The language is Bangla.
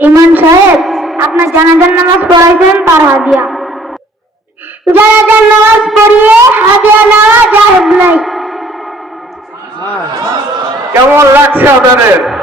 ইমান সাহেব, আপনার জানাজার নামাজ পড়াইছেন তার হাদিয়া। জানাজার নামাজ পড়িয়ে হাদিয়া নেওয়া জাহেজ নাই। হ্যাঁ। কেমন লাগছে আপনাদের?